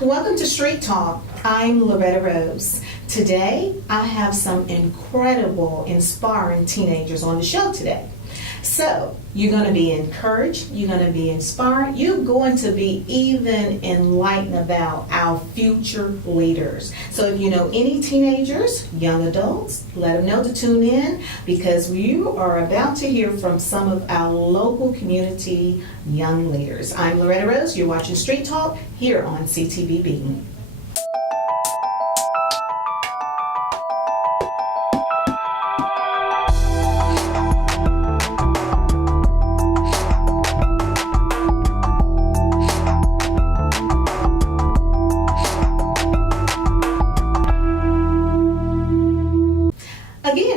Welcome to Street Talk. I'm Loretta Rose. Today, I have some incredible, inspiring teenagers on the show today. So, you're going to be encouraged, you're going to be inspired, you're going to be even enlightened about our future leaders. So if you know any teenagers, young adults, let them know to tune in because you are about to hear from some of our local community young leaders. I'm Loretta Rose, you're watching Street Talk here on CTVB.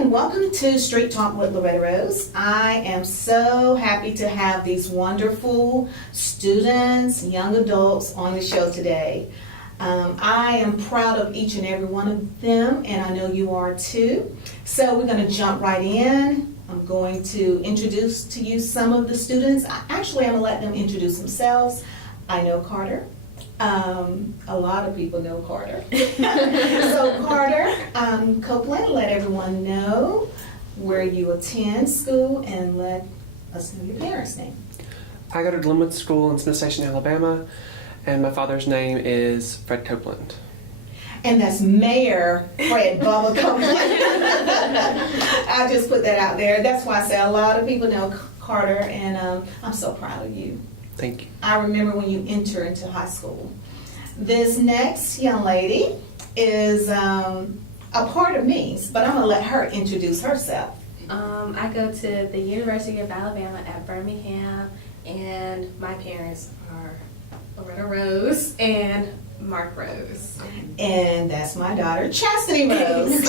Welcome to Street Talk with Loretta Rose. I am so happy to have these wonderful students, young adults on the show today. I am proud of each and every one of them, and I know you are too. So we're going to jump right in. I'm going to introduce to you some of the students. Actually, I'm going to let them introduce themselves. I know Carter. A lot of people know Carter. So Carter Copeland, let everyone know where you attend school and let us know your parents' name. I go to Glenwood School in Smith Station, Alabama, and my father's name is Fred Copeland. And that's Mayor Fred Bubba Copeland. I just put that out there. That's why I say a lot of people know Carter, and I'm so proud of you. Thank you. I remember when you enter into high school. This next young lady is a part of me, but I'm going to let her introduce herself. I go to the University of Alabama at Birmingham, and my parents are Loretta Rose and Mark Rose. And that's my daughter, Chastity Rose.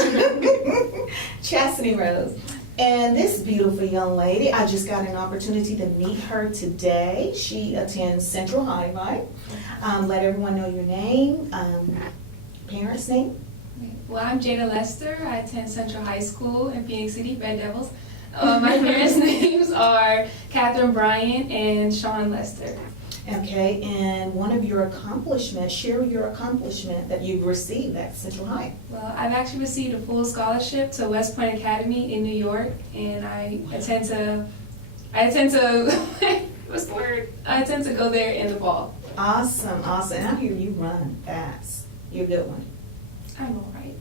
Chastity Rose. And this beautiful young lady, I just got an opportunity to meet her today. She attends Central High, right? Let everyone know your name, parents' name. Well, I'm Jada Lester. I attend Central High School in Phoenix City, Red Devils. My parents' names are Catherine Bryant and Sean Lester. Okay, and one of your accomplishments, share your accomplishment that you've received at Central High. Well, I've actually received a full scholarship to West Point Academy in New York, and I intend to what's the word? I intend to go there in the fall. Awesome, awesome. And I hear you run fast. You're a good one. I'm all right.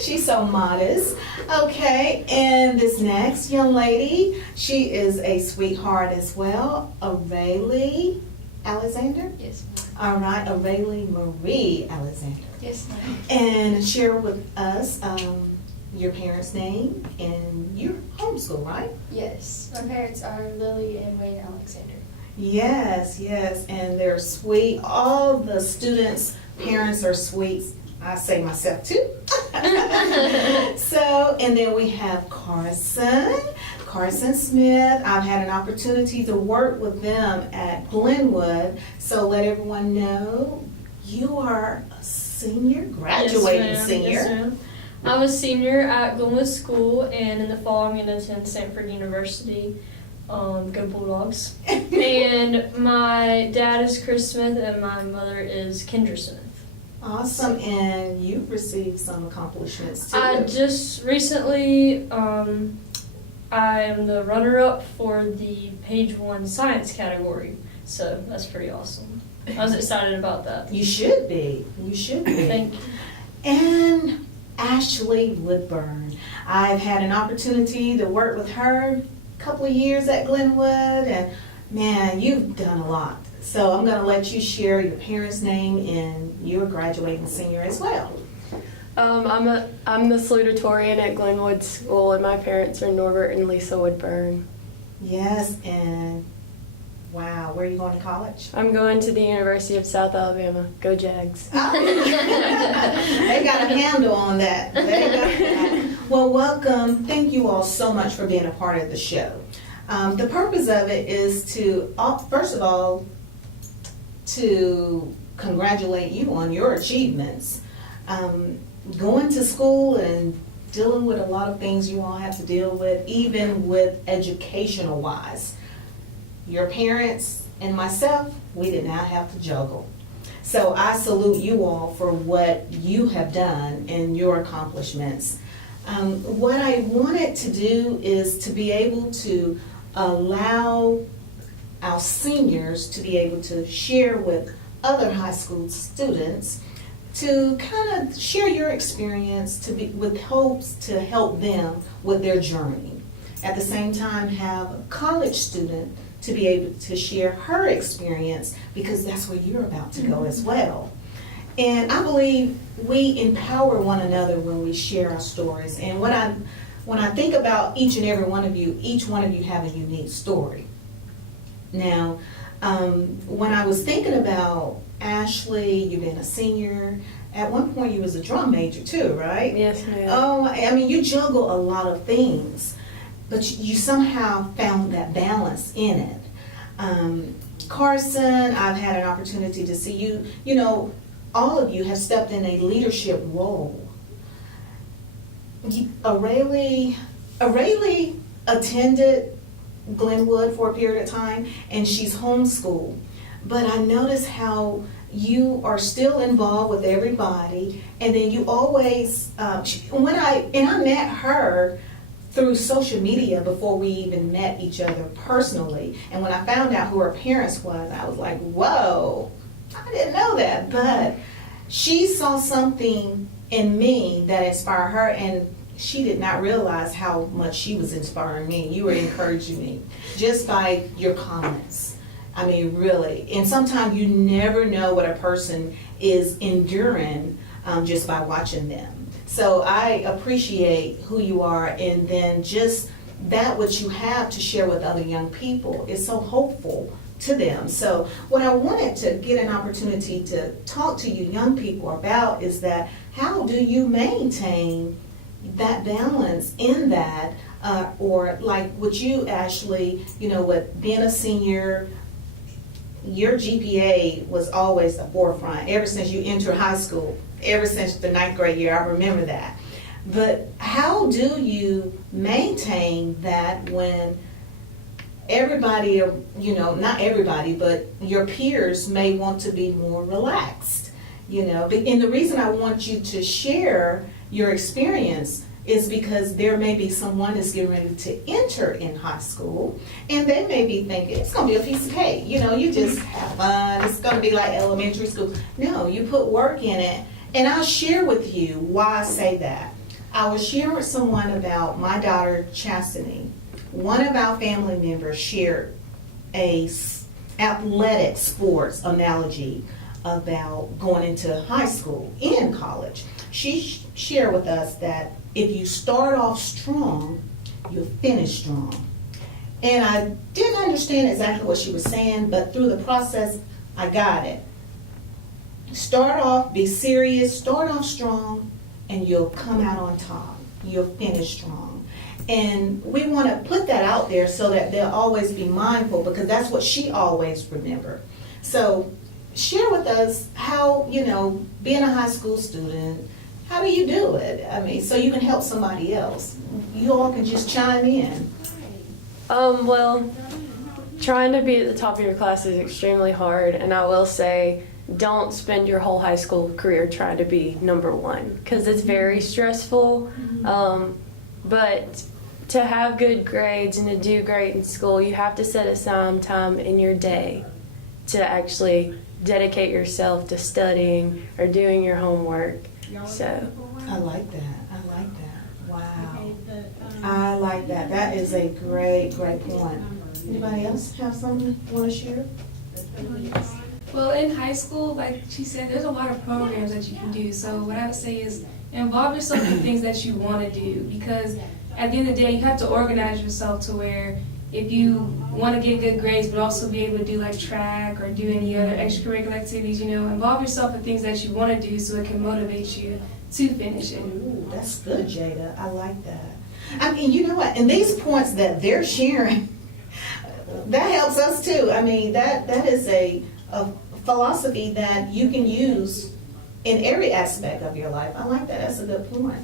She's so modest. Okay, and this next young lady, she is a sweetheart as well. Aurelie Alexander? Yes, ma'am. All right, Aurelie Marie Alexander. Yes, ma'am. And share with us your parents' name and your homeschool, right? Yes, my parents are Lily and Wayne Alexander. Yes, yes, and they're sweet. All the students' parents are sweet. I say myself too. So, and then we have Carson Smith. I've had an opportunity to work with them at Glenwood. So let everyone know you are a senior, graduating Yes, senior. Yes, ma'am. I'm a senior at Glenwood School, and in the fall I'm going to attend Stanford University. Go Bulldogs. And my dad is Chris Smith, and my mother is Kendra Smith. Awesome, and you've received some accomplishments too. I just recently, I am the runner-up for the Page 1 Science category, so that's pretty awesome. I was excited about that. You should be. You should be. Thank you. And Ashley Woodburn. I've had an opportunity to work with her a couple of years at Glenwood, and man, you've done a lot. So I'm going to let you share your parents' name and you're a graduating senior as well. I'm the salutatorian at Glenwood School, and my parents are Norbert and Lisa Woodburn. Yes, and wow, where are you going to college? I'm going to the University of South Alabama. Go Jags. They got a handle on that. They got that. Well, welcome. Thank you all so much for being a part of the show. The purpose of it is to, first of all, to congratulate you on your achievements. Going to school and dealing with a lot of things you all have to deal with, even with educational wise. Your parents and myself, we did not have to juggle. So I salute you all for what you have done and your accomplishments. What I wanted to do is to be able to allow our seniors to be able to share with other high school students, to kind of share your experience with hopes to help them with their journey. At the same time, have a college student to be able to share her experience, because that's where you're about to go as well. And I believe we empower one another when we share our stories. And when I think about each and every one of you, each one of you have a unique story. Now, when I was thinking about Ashley, you being a senior, at one point you was a drum major too, right? Yes, ma'am. Oh, I mean, you juggle a lot of things, but you somehow found that balance in it. Carson, I've had an opportunity to see you. You know, all of you have stepped in a leadership role. Araylee attended Glenwood for a period of time, and she's homeschooled. But I notice how you are still involved with everybody, and then you always, I met her through social media before we even met each other personally. And when I found out who her parents was, I was like, whoa, I didn't know that. But she saw something in me that inspired her, and she did not realize how much she was inspiring me. You were encouraging me just by your comments. I mean, really. And sometimes you never know what a person is enduring just by watching them. So I appreciate who you are, and then just that what you have to share with other young people is so hopeful to them. So what I wanted to get an opportunity to talk to you young people about is that how do you maintain that balance in that, or like with you, Ashley, you know, with being a senior, your GPA was always the forefront ever since you entered high school, ever since the 9th grade year. I remember that. But how do you maintain that when everybody, you know, not everybody, but your peers may want to be more relaxed, you know? And the reason I want you to share your experience is because there may be someone that's getting ready to enter in high school, and they may be thinking, it's gonna be a piece of cake, you know, you just have fun, it's gonna be like elementary school. No, you put work in it, and I'll share with you why I say that. I was sharing with someone about my daughter, Chastity. One of our family members shared a athletic sports analogy about going into high school and college. She shared with us that if you start off strong, you'll finish strong. And I didn't understand exactly what she was saying, but through the process, I got it. Start off, be serious, start off strong, and you'll come out on top. You'll finish strong. And we want to put that out there so that they'll always be mindful, because that's what she always remembered. So share with us how, you know, being a high school student, how do you do it? I mean, so you can help somebody else. You all can just chime in. Well, trying to be at the top of your class is extremely hard, and I will say, don't spend your whole high school career trying to be number one, because it's very stressful. But to have good grades and to do great in school, you have to set aside time in your day to actually dedicate yourself to studying or doing your homework. So I like that. I like that. Wow. I like that. That is a great, great point. Anybody else have something you want to share? Well, in high school, like she said, there's a lot of programs that you can do. So what I would say is involve yourself in things that you want to do, because at the end of the day, you have to organize yourself to where if you want to get good grades but also be able to do like track or do any other extracurricular activities, you know, involve yourself in things that you want to do so it can motivate you to finish it. Ooh, that's good, Jada. I like that. I mean, you know what? And these points that they're sharing, that helps us too. I mean, that is a philosophy that you can use in every aspect of your life. I like that. That's a good point.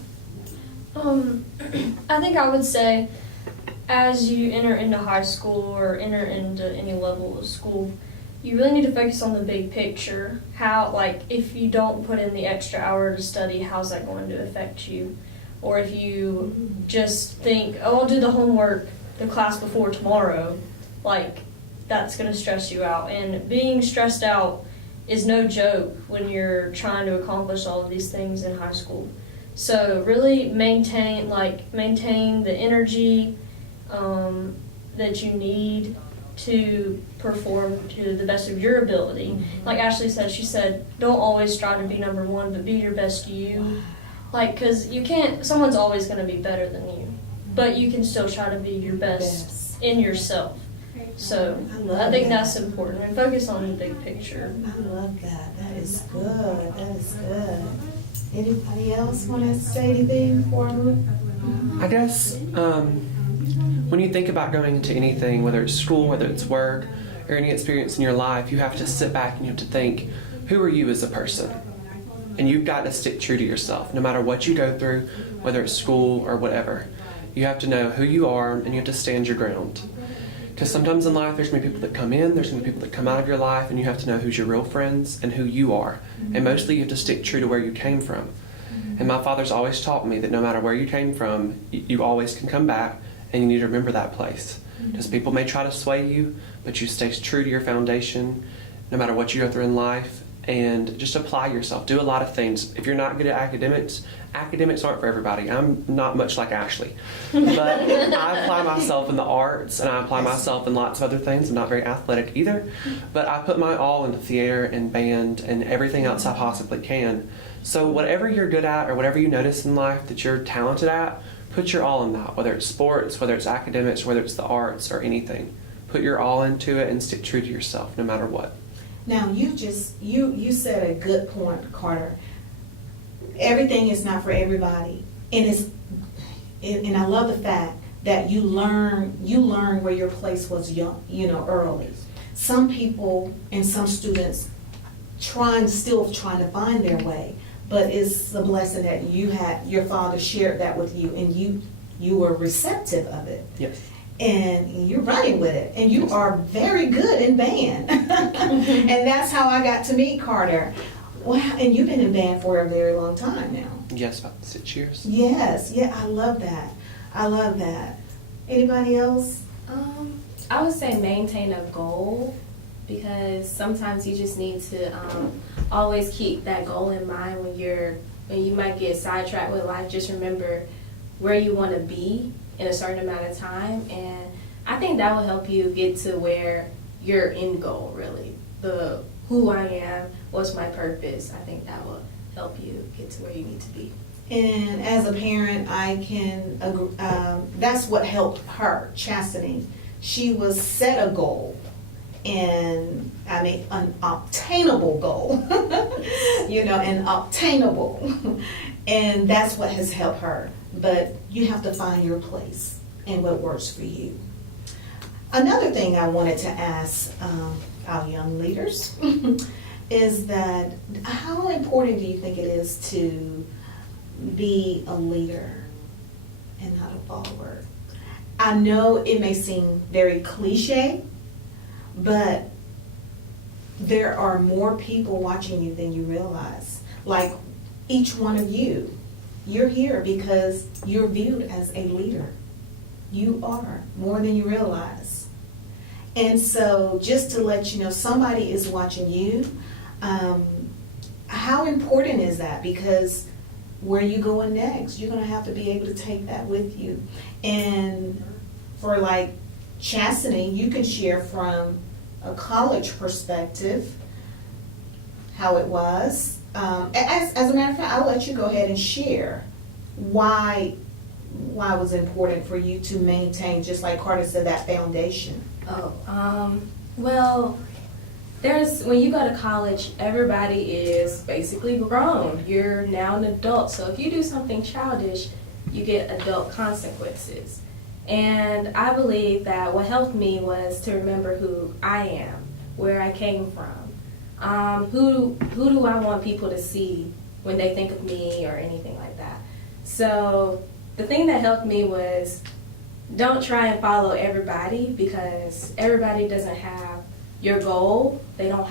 I think I would say, as you enter into high school or enter into any level of school, you really need to focus on the big picture. How, like, if you don't put in the extra hour to study, how's that going to affect you? Or if you just think, oh, I'll do the homework the class before tomorrow, like, that's going to stress you out. And being stressed out is no joke when you're trying to accomplish all of these things in high school. So really maintain the energy that you need to perform to the best of your ability. Like Ashley said, she said, don't always strive to be number one, but be your best you. Like, because you can't, someone's always going to be better than you, but you can still try to be your best in yourself. So I think that's important. And focus on the big picture. I love that. That is good. That is good. Anybody else want to say anything before I move? I guess when you think about going into anything, whether it's school, whether it's work, or any experience in your life, you have to sit back and you have to think, who are you as a person? And you've got to stick true to yourself, no matter what you go through, whether it's school or whatever. You have to know who you are, and you have to stand your ground. Because sometimes in life, there's going to be people that come in, there's going to be people that come out of your life, and you have to know who's your real friends and who you are. And mostly you have to stick true to where you came from. And my father's always taught me that no matter where you came from, you always can come back, and you need to remember that place. Because people may try to sway you, but you stay true to your foundation, no matter what you go through in life, and just apply yourself. Do a lot of things. If you're not good at academics aren't for everybody. I'm not much like Ashley. But I apply myself in the arts, and I apply myself in lots of other things. I'm not very athletic either, but I put my all into theater and band and everything else I possibly can. So whatever you're good at or whatever you notice in life that you're talented at, put your all in that, whether it's sports, whether it's academics, whether it's the arts or anything. Put your all into it and stick true to yourself no matter what. Now, you said a good point, Carter. Everything is not for everybody, and I love the fact that you learn where your place was young, early. Some people and some students still trying to find their way, but it's a blessing that your father shared that with you, and you were receptive of it. Yes. And you're running with it, and you are very good in band. And that's how I got to meet Carter. Wow, and you've been in band for a very long time now. Yes, about 6 years. Yes, yeah, I love that. I love that. Anybody else? I would say maintain a goal, because sometimes you just need to always keep that goal in mind when you might get sidetracked with life. Just remember where you want to be in a certain amount of time, and I think that will help you get to where your end goal really, the who I am, what's my purpose. I think that will help you get to where you need to be. And as a parent, I can agree, that's what helped her, Chastity. She was set a goal, and I mean an obtainable goal, an obtainable, and that's what has helped her. But you have to find your place and what works for you. Another thing I wanted to ask our young leaders is that how important do you think it is to be a leader and not a follower? I know it may seem very cliche, but there are more people watching you than you realize. Like each one of you, you're here because you're viewed as a leader. You are, more than you realize. And so just to let you know, somebody is watching you. How important is that? Because where you going next, you're going to have to be able to take that with you. And for like Chastity, you can share from a college perspective how it was. As a matter of fact, I'll let you go ahead and share why it was important for you to maintain, just like Carter said, that foundation. Well, when you go to college, everybody is basically grown. You're now an adult, so if you do something childish, you get adult consequences. And I believe that what helped me was to remember who I am, where I came from. Who do I want people to see when they think of me or anything like that? So the thing that helped me was don't try and follow everybody, because everybody doesn't have your goal, they don't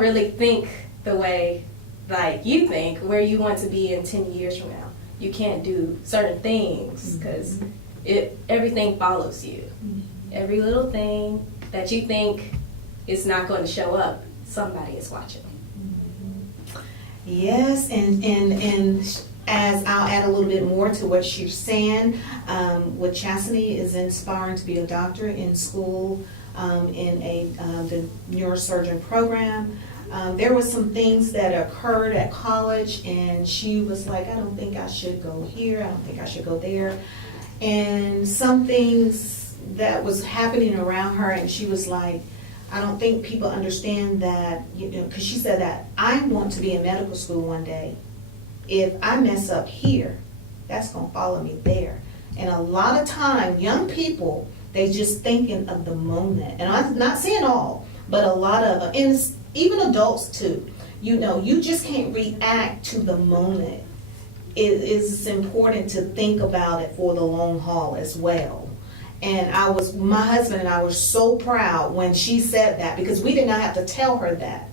really think the way like you think, where you want to be in 10 years from now. You can't do certain things because everything follows you. Every little thing that you think is not going to show up, somebody is watching. Yes, and as I'll add a little bit more to what she's saying, what Chastity is inspiring to be a doctor in school, in the neurosurgeon program. There was some things that occurred at college, and she was like, I don't think I should go here, I don't think I should go there. And some things that was happening around her, and she was like, I don't think people understand that, because she said that I want to be in medical school one day. If I mess up here, that's going to follow me there. And a lot of time, young people, they just thinking of the moment. And I'm not saying all, but a lot of them, and even adults too. You just can't react to the moment. It is important to think about it for the long haul as well. And my husband and I were so proud when she said that, because we did not have to tell her that.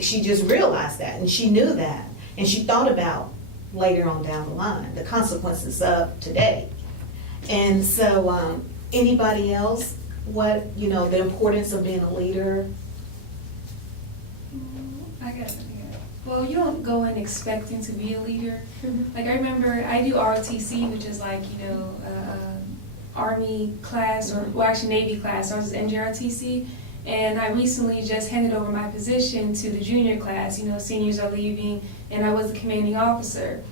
She just realized that, and she knew that, and she thought about later on down the line the consequences of today. And so, anybody else? What the importance of being a leader? I got it. Well, you don't go in expecting to be a leader. Like I remember, I do ROTC, which is like Army class, or well, actually Navy class. So I was in NJROTC, and I recently just handed over my position to the junior class. Seniors are leaving, and I was the commanding officer.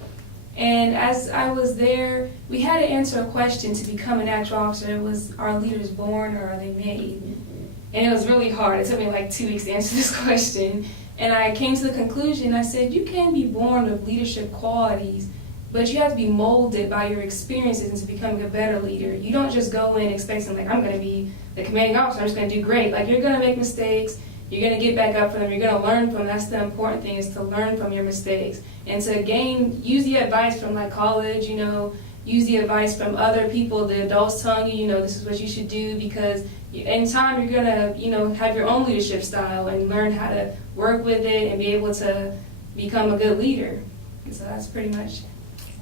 And as I was there, we had to answer a question to become an actual officer. It was, are leaders born or are they made? And it was really hard. It took me like 2 weeks to answer this question. And I came to the conclusion, I said, you can be born with leadership qualities, but you have to be molded by your experiences into becoming a better leader. You don't just go in expecting, like, I'm going to be the commanding officer, I'm just going to do great. Like, you're going to make mistakes, you're going to get back up from them, you're going to learn from them. That's the important thing, is to learn from your mistakes. And to use the advice from like college, use the advice from other people, the adults telling you, this is what you should do, because in time you're going to, have your own leadership style and learn how to work with it and be able to become a good leader. And so that's pretty much.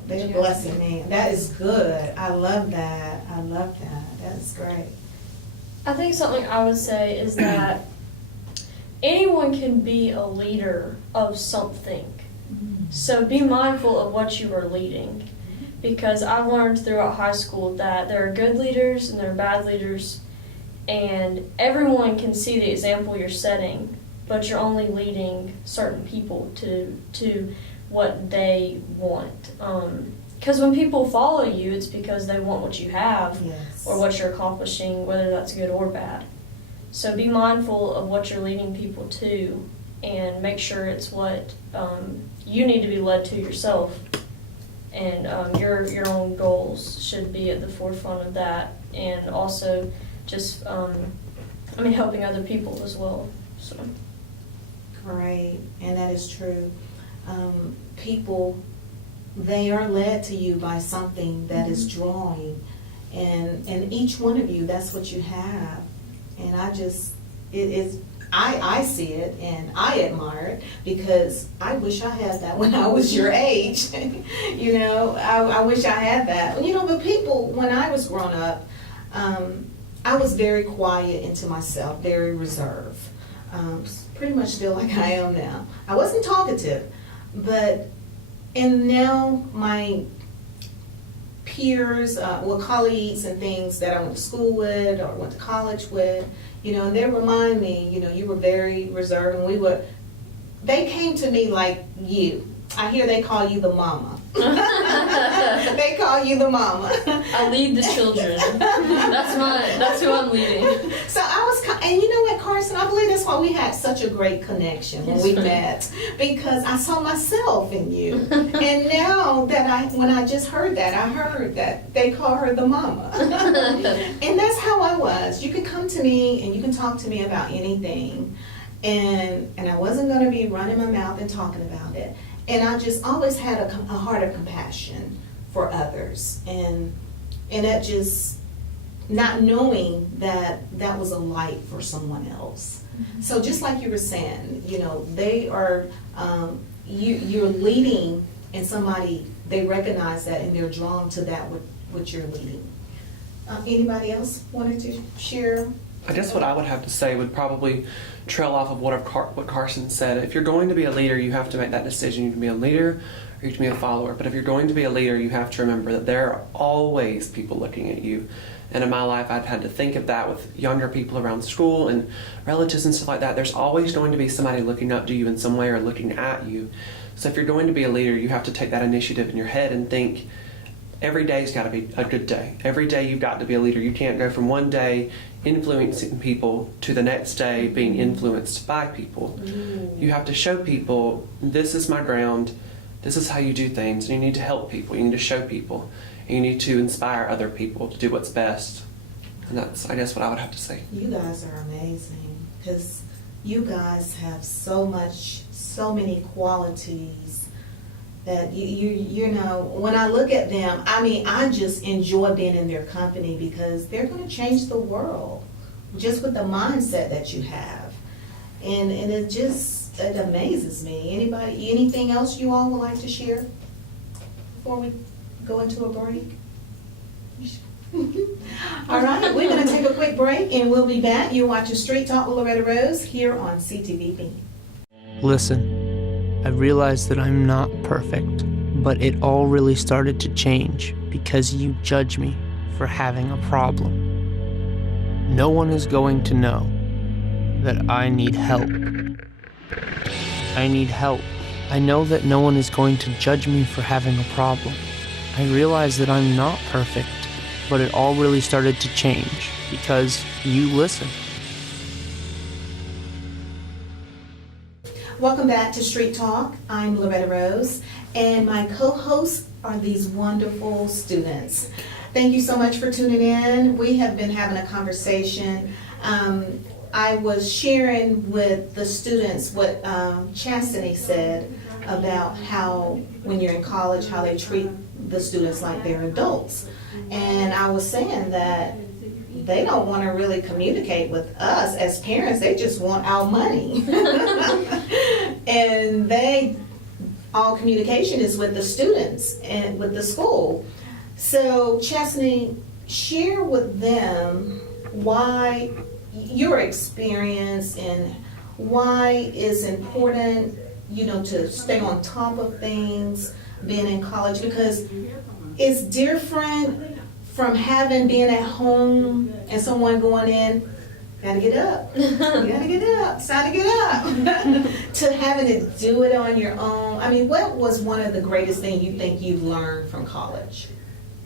They're blessing me. That is good. I love that. That is great. I think something I would say is that anyone can be a leader of something. So be mindful of what you are leading, because I learned throughout high school that there are good leaders and there are bad leaders, and everyone can see the example you're setting, but you're only leading certain people to what they want. Because when people follow you, it's because they want what you have, Yes. or what you're accomplishing, whether that's good or bad. So be mindful of what you're leading people to, and make sure it's what you need to be led to yourself. And your own goals should be at the forefront of that, and also just helping other people as well. So Great, and that is true. People, they are led to you by something that is drawing, and each one of you, that's what you have. And I see it and I admire it, because I wish I had that when I was your age. I wish I had that. But people, when I was growing up, I was very quiet into myself, very reserved. Pretty much still like I am now. I wasn't talkative, and now my peers, colleagues and things that I went to school with or went to college with, they remind me, you were very reserved, and they came to me like you. I hear they call you the mama. They call you the mama. I lead the children. That's who I'm leading. So and you know what, Carson, I believe that's why we had such a great connection when we met, because I saw myself in you. And now that when I just heard that, I heard that they call her the mama. And that's how I was. You can come to me and you can talk to me about anything. And I wasn't going to be running my mouth and talking about it. And I just always had a heart of compassion for others. And that just not knowing that that was a light for someone else. So just like you were saying, you know, they are, you're leading, and somebody, they recognize that and they're drawn to that what you're leading. Anybody else wanted to share? I guess what I would have to say would probably trail off of what Carson said. If you're going to be a leader, you have to make that decision. You can be a leader or you can be a follower. But if you're going to be a leader, you have to remember that there are always people looking at you. And in my life, I've had to think of that with younger people around school and relatives and stuff like that. There's always going to be somebody looking up to you in some way or looking at you. So if you're going to be a leader, you have to take that initiative in your head and think, every day's got to be a good day. Every day you've got to be a leader. You can't go from one day influencing people to the next day being influenced by people. You have to show people, this is my ground, this is how you do things, and you need to help people, you need to show people, and you need to inspire other people to do what's best. And that's, I guess, what I would have to say. You guys are amazing, because you guys have so many qualities that you know, when I look at them, I mean, I just enjoy being in their company because they're going to change the world just with the mindset that you have. And it amazes me. Anything else you all would like to share before we go into a break? All right, we're going to take a quick break and we'll be back. You're watching Street Talk with Loretta Rose here on CTVP. Listen, I realized that I'm not perfect, but it all really started to change because you judge me for having a problem. No one is going to know that I need help. I need help. I know that no one is going to judge me for having a problem. I realize that I'm not perfect, but it all really started to change because you listen. Welcome back to Street Talk. I'm Loretta Rose, and my co-hosts are these wonderful students. Thank you so much for tuning in. We have been having a conversation. I was sharing with the students what Chastity said about how when you're in college, how they treat the students like they're adults. And I was saying that they don't want to really communicate with us as parents. They just want our money. And all communication is with the students and with the school. So Chastity, share with them why your experience and why it's important, you know, to stay on top of things being in college, because it's different from being at home and someone going in, gotta get up, you gotta get up, it's time to get up, to having to do it on your own. I mean, what was one of the greatest things you think you've learned from college?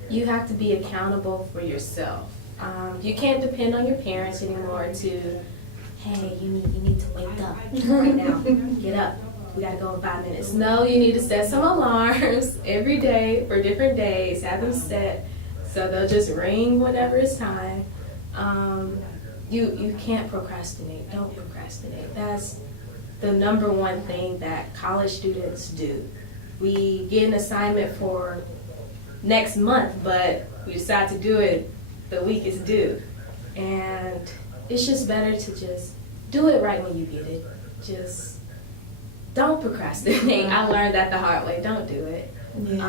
You have to be accountable for yourself. You can't depend on your parents anymore to, hey, you need to wake up right now, get up. We gotta go in 5 minutes. No, you need to set some alarms every day for different days, have them set so they'll just ring whenever it's time. You can't procrastinate. Don't procrastinate. That's the number one thing that college students do. We get an assignment for next month, but we decide to do it the week it's due. And it's just better to just do it right when you get it. Just don't procrastinate. I learned that the hard way. Don't do it. Yes.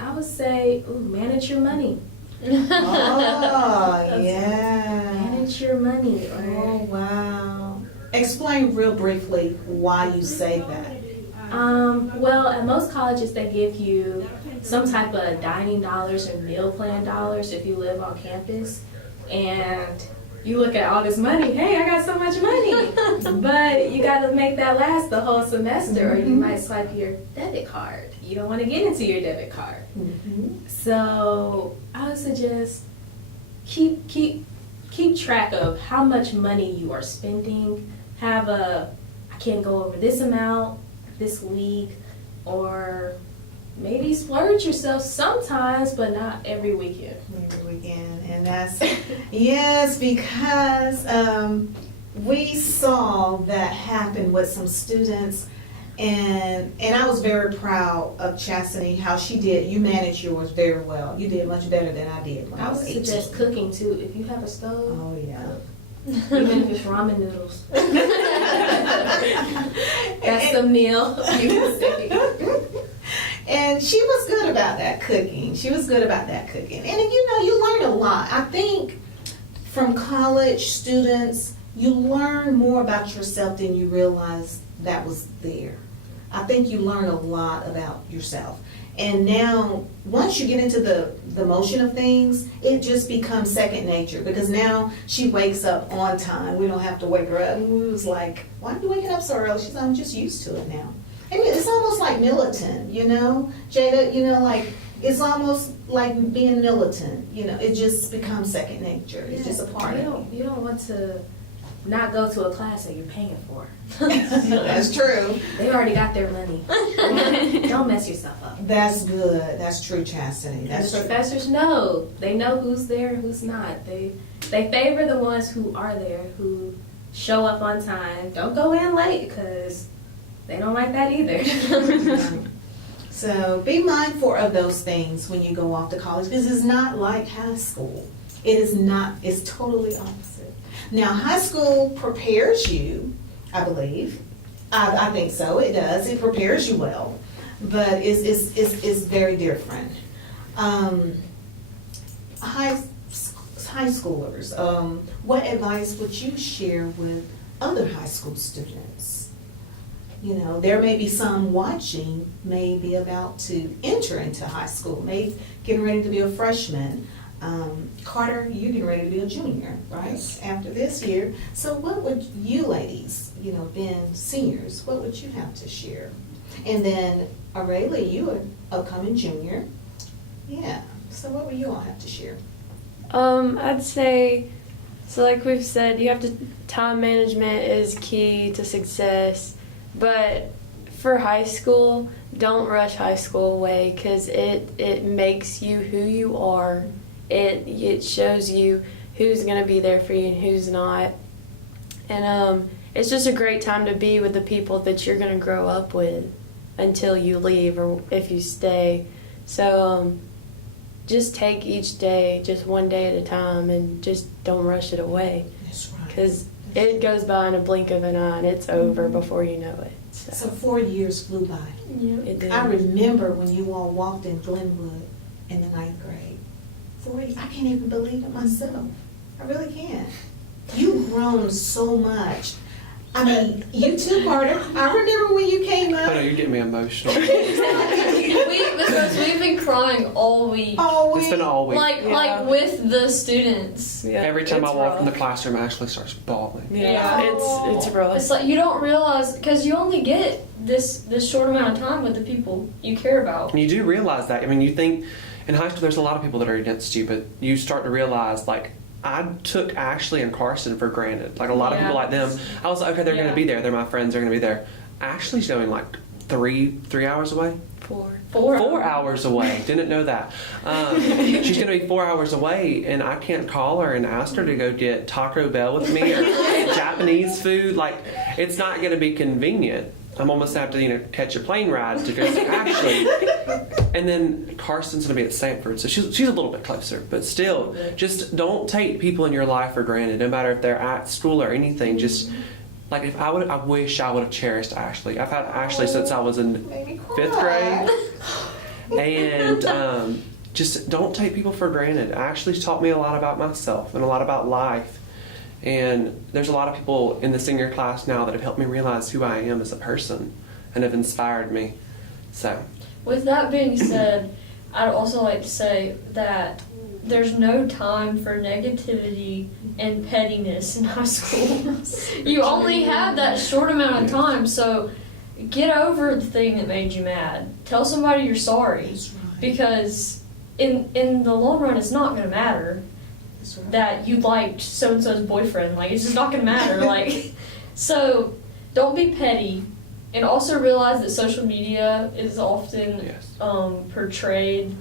I would say, manage your money. Oh, yeah. Manage your money. Oh, wow. Explain real briefly why you say that. Well, at most colleges, they give you some type of dining dollars or meal plan dollars if you live on campus. And you look at all this money, hey, I got so much money. But you got to make that last the whole semester, or you might swipe your debit card. You don't want to get into your debit card. So I would suggest keep track of how much money you are spending. I can't go over this amount this week, or maybe splurge yourself sometimes, but not every weekend. Every weekend, and that's, yes, because we saw that happen with some students. And I was very proud of Chastity, how she did. You managed yours very well. You did much better than I did when I I was would 18. suggest cooking too. If you have a stove, Oh yeah. even if it's ramen noodles. That's the meal you can say. And she was good about that cooking. She was good about that cooking. And you know, you learn a lot. I think from college students, you learn more about yourself than you realize that was there. I think you learn a lot about yourself. And now, once you get into the motion of things, it just becomes second nature, because now she wakes up on time. We don't have to wake her up. And we was like, why are you waking up so early? She's like, I'm just used to it now. And it's almost like militant, you know? Jada, you know, like, it's almost like being militant, you know? It just becomes second nature. It's just a part of You don't want to not go to a class that you're paying for. it. That's true. They already got their money. Don't mess yourself up. That's good. That's true, Chastity. And That's the true. professors know. They know who's there and who's not. They favor the ones who are there, who show up on time. Don't go in late, because they don't like that either. So be mindful of those things when you go off to college, because it's not like high school. It is not. It's totally opposite. Now, high school prepares you, I believe. I think so. It does. It prepares you well, but it's very different. High schoolers. What advice would you share with other high school students? You know, there may be some watching, may be about to enter into high school, may getting ready to be a freshman. Carter, you're getting ready to be a junior, right? After this year. So what would you ladies, you know, being seniors, what would you have to share? And then Aurelia, you are upcoming junior. Yeah. So what would you all have to share? I'd say, so like we've said, you have to, time management is key to success. But for high school, don't rush high school away, because it makes you who you are. It shows you who's going to be there for you and who's not. And it's just a great time to be with the people that you're going to grow up with until you leave or if you stay. So just take each day, just one day at a time, and just don't rush it away. That's right. Because it goes by in a blink of an eye and it's over before you know it. So 4 years flew by. It did. I remember when you all walked in Glenwood in the 9th grade. 4 years, I can't even believe it myself. I really can't. You've grown so much. I mean, you too, Carter. I remember when you came up. I know, you're getting me emotional. We've been crying all week. Oh, It's been all week. Like with the students. Yeah, Every time I it's walk in the rough. classroom, Ashley starts bawling. Yeah, it's rough. It's like you don't realize, because you only get this short amount of time with the people you care about. And you do realize that. I mean, you think in high school there's a lot of people that are against you, but you start to realize, like, I took Ashley and Carson for granted. Like, a lot of people like them, I was like, okay, they're going to be there. They're my friends. They're going to be there. Ashley's going like three hours away. 4 hours away. Didn't know that. She's going to be 4 hours away, and I can't call her and ask her to go get Taco Bell with me or Japanese food. Like, it's not going to be convenient. I'm almost have to, catch a plane ride to go see Ashley. And then Carson's going to be at Sanford, so she's a little bit closer. But still, just don't take people in your life for granted, no matter if they're at school or anything. Just like I wish I would have cherished Ashley. I've had Ashley since I was in 5th grade, and just don't take people for granted. Ashley's taught me a lot about myself and a lot about life. And there's a lot of people in the senior class now that have helped me realize who I am as a person and have inspired me. So, With that being said, I'd also like to say that there's no time for negativity and pettiness in high school. You only have that short amount of time, so get over the thing that made you mad. Tell somebody you're sorry, That's right. because in the long run, it's not going to matter That's right. that you liked so-and-so's boyfriend. Like, it's just not going to matter. So don't be petty. And also realize that social media is often yes. portrayed,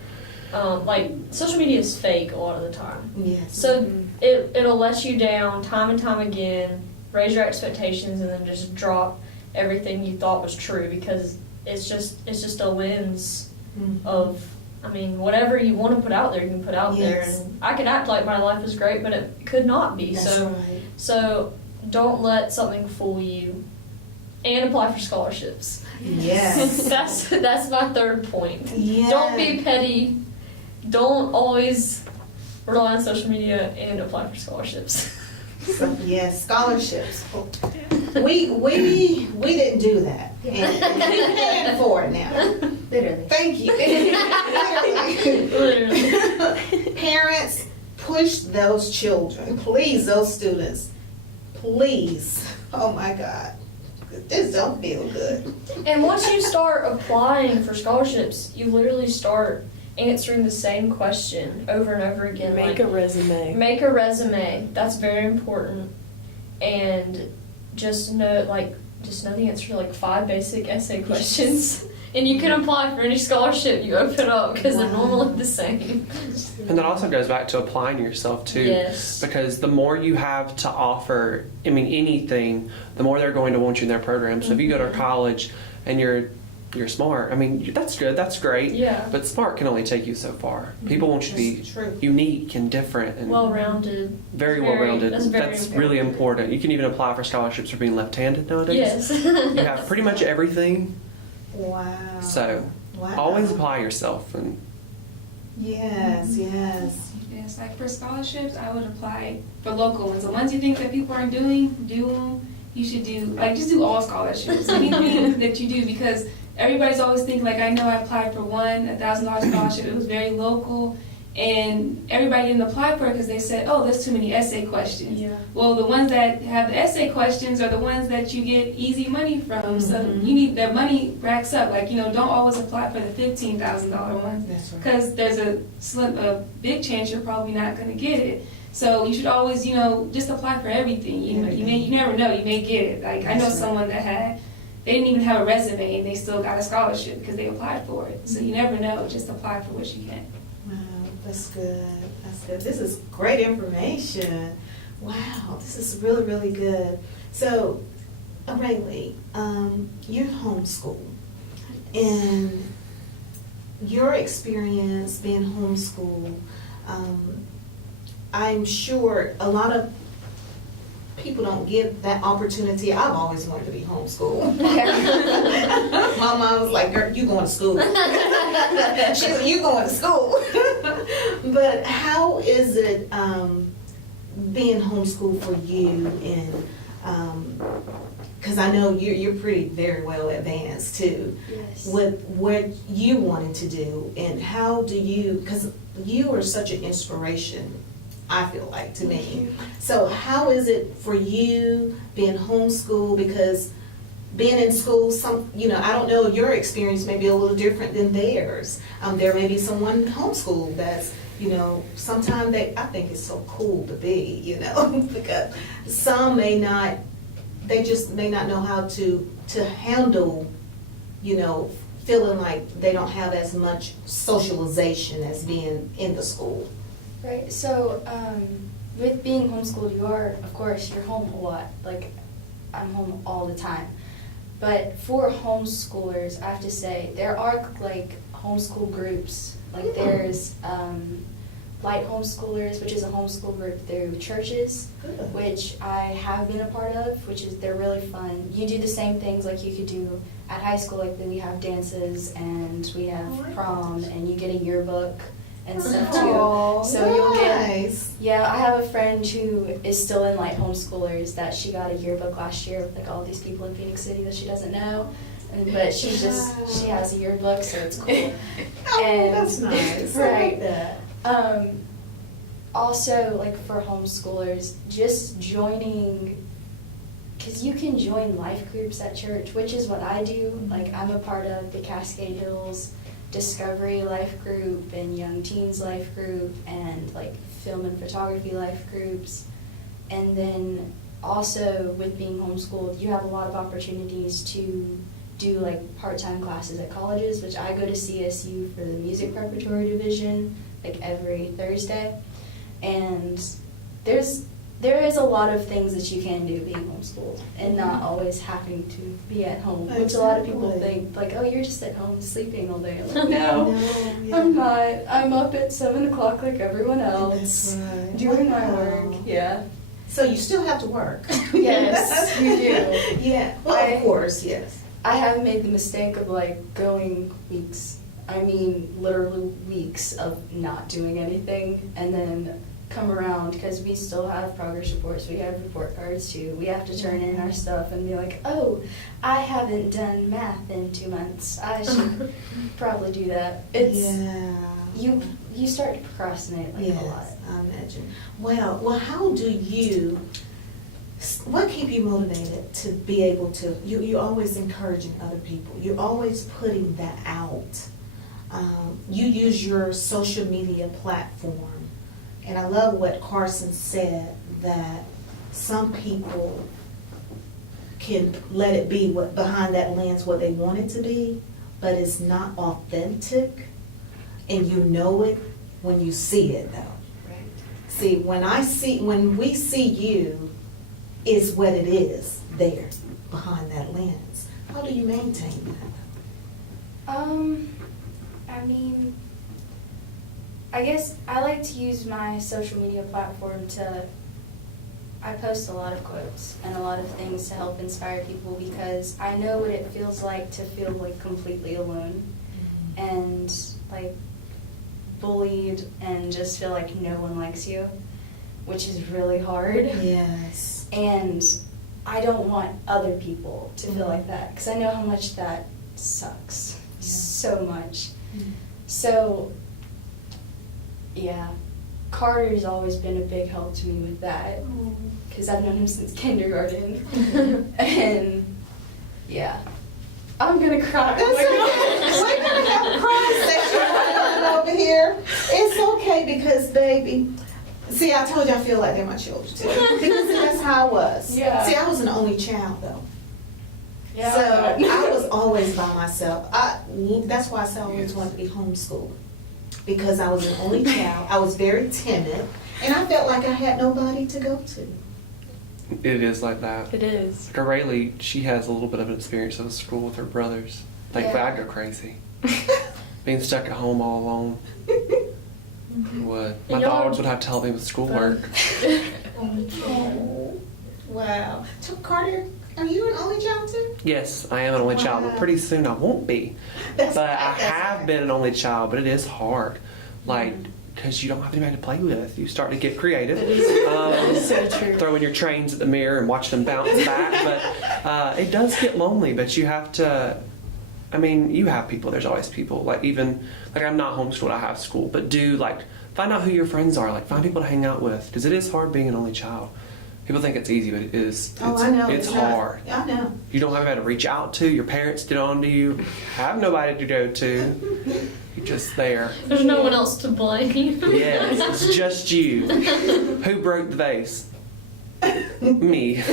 social media is fake a lot of the time. Yes. So it'll let you down time and time again, raise your expectations, and then just drop. everything you thought was true, because it's just a lens of, I mean, whatever you want to put out there, you can put out there. Yes. And I can act like my life is great, but it could not be. That's right. So don't let something fool you, and apply for scholarships. Yes. That's my third point. Yes. Don't be petty. Don't always rely on social media, and apply for scholarships. So, yes, scholarships. We didn't do that. And we're paying for it now. Literally. Thank you. Literally. Parents, push those children, please, those students, please. Oh my God, this don't feel good. And once you start applying for scholarships, you literally start answering the same question over and over again. Make a resume. Make a resume. That's very important. And just know the answer to like 5 basic essay questions. And you can apply for any scholarship you open up, because they're normally the same. And that also goes back to applying yourself too. Yes. Because the more you have to offer, I mean, anything, the more they're going to want you in their program. So if you go to college and you're smart, I mean, that's good, that's great. Yeah. But smart can only take you so far. People want you to be That's true. unique and different and Well-rounded. very well-rounded. That's very really important. You can even apply for scholarships for being left-handed nowadays. Yes. You have pretty much everything. Wow. So Wow. always apply yourself. And Yes, yes. Yes, like for scholarships, I would apply for local ones. The ones you think that people aren't doing, do them. You should do, like, just do all scholarships. Anything that you do, because everybody's always thinking, like, I know I applied for one $1,000 scholarship. It was very local, and everybody didn't apply for it because they said, oh, there's too many essay questions. Yeah. Well, the ones that have the essay questions are the ones that you get easy money from. So you need, that money racks up. Like, don't always apply for the $15,000 ones, That's right. because there's a big chance you're probably not going to get it. So you should always, just apply for everything. You never know, you may get it. Like, I know someone that they didn't even have a resume and they still got a scholarship because they applied for it. So you never know, just apply for what you can. Wow, that's good. That's good. This is great information. Wow, this is really, really good. So, Rayleigh, you're homeschooled, and your experience being homeschooled, I'm sure a lot of people don't get that opportunity. I've always wanted to be homeschooled. My mom was like, "Girl, you going to school?" She said, "You going to school?" But how is it being homeschooled for you? And because I know you're pretty very well advanced too, Yes. with what you wanted to do, and how do you? Because you are such an inspiration, I feel like, to me. So how is it for you being homeschooled? Because being in school, I don't know, your experience may be a little different than theirs. There may be someone homeschooled that's, sometimes I think it's so cool to be, because some may not, they just may not know how to handle, feeling like they don't have as much socialization as being in the school. Right, so with being homeschooled, of course, you're home a lot. Like, I'm home all the time. But for homeschoolers, I have to say, there are like homeschool groups. Like there's Light Homeschoolers, which is a homeschool group through churches, which I have been a part of, they're really fun. You do the same things like you could do at high school, like then we have dances and we have prom and you get a yearbook and stuff too. Oh, so you'll nice. I have a friend who is still in Light Homeschoolers that she got a yearbook last year with like all these people in Phoenix City that she doesn't know. But she has a yearbook, so it's cool. That's nice. Right. I like that. Also, like for homeschoolers, just joining, because you can join life groups at church, which is what I do. Like I'm a part of the Cascade Hills Discovery Life Group and Young Teens Life Group and like film and photography life groups. And then also with being homeschooled, you have a lot of opportunities to do like part-time classes at colleges, which I go to CSU for the music preparatory division like every Thursday. And there's there is a lot of things that you can do being homeschooled and not always having to be at home, which a lot of people think, like, oh, you're just at home sleeping all day. I'm like, no, yeah. I'm not. I'm up at 7 o'clock like everyone else, That's right. doing my Wow. work. Yeah. So you still have to work. Yes, you do. Yeah. Well, of course, yes. I have made the mistake of like going weeks. I mean, literally weeks of not doing anything, and then come around because we still have progress reports. We have report cards too. We have to turn in our stuff and be like, oh, I haven't done math in 2 months. I should probably do that. It's Yeah. you start to procrastinate like a lot. Yes, I imagine. Well, how do you, what keep you motivated to be able to, you're always encouraging other people. You're always putting that out. You use your social media platform. And I love what Carson said, that some people can let it be what behind that lens what they want it to be, but it's not authentic. And you know it when you see it, though. Right. See, when we see you, is what it is there behind that lens. How do you maintain that? I mean, I guess I like to use my social media platform I post a lot of quotes and a lot of things to help inspire people because I know what it feels like to feel like completely alone and like bullied and just feel like no one likes you, which is really hard. Yes. And I don't want other people to feel like that because I know how much that sucks so much. So, yeah, Carter's always been a big help to me with that because I've known him since kindergarten. And, yeah, I'm going to cry. That's okay. We're gonna have a cry section going over here. It's okay because, baby, see, I told you I feel like they're my children too. Because that's how I was. Yeah. See, I was an only child though. Yeah. So I was always by myself. That's why I said I always wanted to be homeschooled. Because I was an only child. I was very timid. And I felt like I had nobody to go to. It is like that. It is. Like Rayleigh, she has a little bit of an experience at school with her brothers. Thankfully, Yeah. I'd go crazy. Being stuck at home all alone. Would. My And y'all- dogs would have to help me with schoolwork. Oh, wow. So Carter, are you an only child too? Yes, I am an only child, but pretty soon I won't be. That's But right, I that's have right. been an only child, but it is hard. Like, because you don't have anybody to play with. You start to get creative. It is so true. Throwing your trains at the mirror and watching them bounce back. But it does get lonely, but you have to, I mean, you have people. There's always people. Like, even, like, I'm not homeschooled, I have school. But do, like, find out who your friends are. Like, find people to hang out with. Because it is hard being an only child. People think it's easy, but it is. Oh, I know. It's not. hard. I know. You don't have anybody to reach out to. Your parents get on to you. Have nobody to go to. You're just there. There's no one else to blame. Yes, it's just you. Who broke the vase? Me.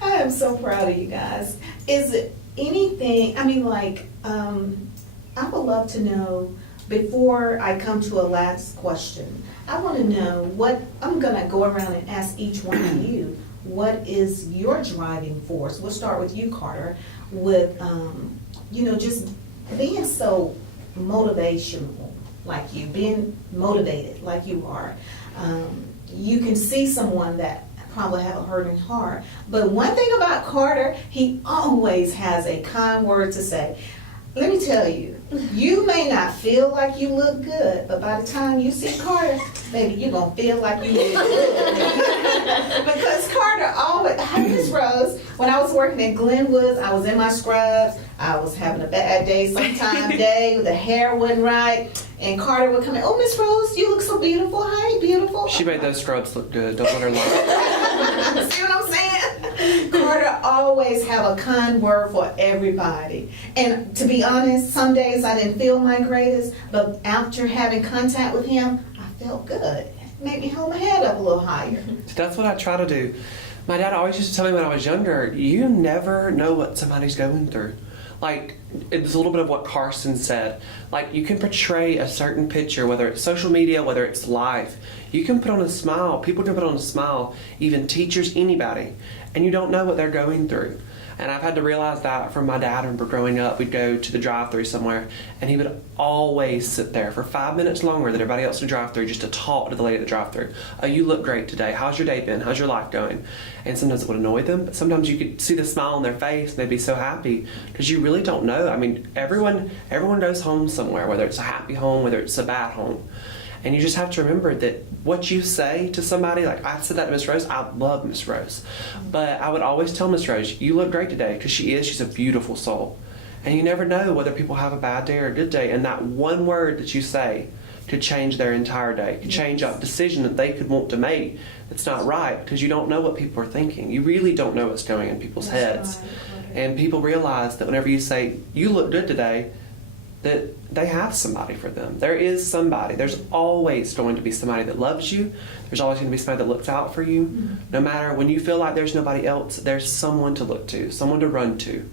I am so proud of you guys. Is it anything, I mean, like, I would love to know, before I come to a last question, I want to know what, I'm going to go around and ask each one of you, what is your driving force? We'll start with you, Carter, with, you know, just being so motivational like you, being motivated like you are. You can see someone that probably have a hurting heart. But one thing about Carter, he always has a kind word to say. Let me tell you, you may not feel like you look good, but by the time you see Carter, baby, you're going to feel like you look good. Because Carter always, Miss Rose, when I was working in Glenwood, I was in my scrubs, I was having a bad day sometime day, the hair wasn't right, and Carter would come in, oh, Miss Rose, you look so beautiful, hi, beautiful. She made those scrubs look good. Don't let her lie. See what I'm saying? Carter always have a kind word for everybody. And to be honest, some days I didn't feel my greatest, but after having contact with him, I felt good. It made me hold my head up a little higher. That's what I try to do. My dad always used to tell me when I was younger, you never know what somebody's going through. Like, it's a little bit of what Carson said. Like, you can portray a certain picture, whether it's social media, whether it's live. You can put on a smile. People can put on a smile, even teachers, anybody, and you don't know what they're going through. And I've had to realize that from my dad. When we were growing up, we'd go to the drive-thru somewhere, and he would always sit there for 5 minutes longer than everybody else in the drive-thru just to talk to the lady at the drive-thru. Oh, you look great today. How's your day been? How's your life going? And sometimes it would annoy them, but sometimes you could see the smile on their face, and they'd be so happy, because you really don't know. I mean, everyone goes home somewhere, whether it's a happy home, whether it's a bad home. And you just have to remember that what you say to somebody, like I said that to Miss Rose, I love Miss Rose. But I would always tell Miss Rose, you look great today, because she's a beautiful soul. And you never know whether people have a bad day or a good day. And that one word that you say could change their entire day, could change a decision that they could want to make that's not right, because you don't know what people are thinking. You really don't know what's going in people's heads. And people realize that whenever you say, you look good today, that they have somebody for them. There is somebody. There's always going to be somebody that loves you. There's always going to be somebody that looks out for you. Mm-hmm. No matter when you feel like there's nobody else, there's someone to look to, someone to run to.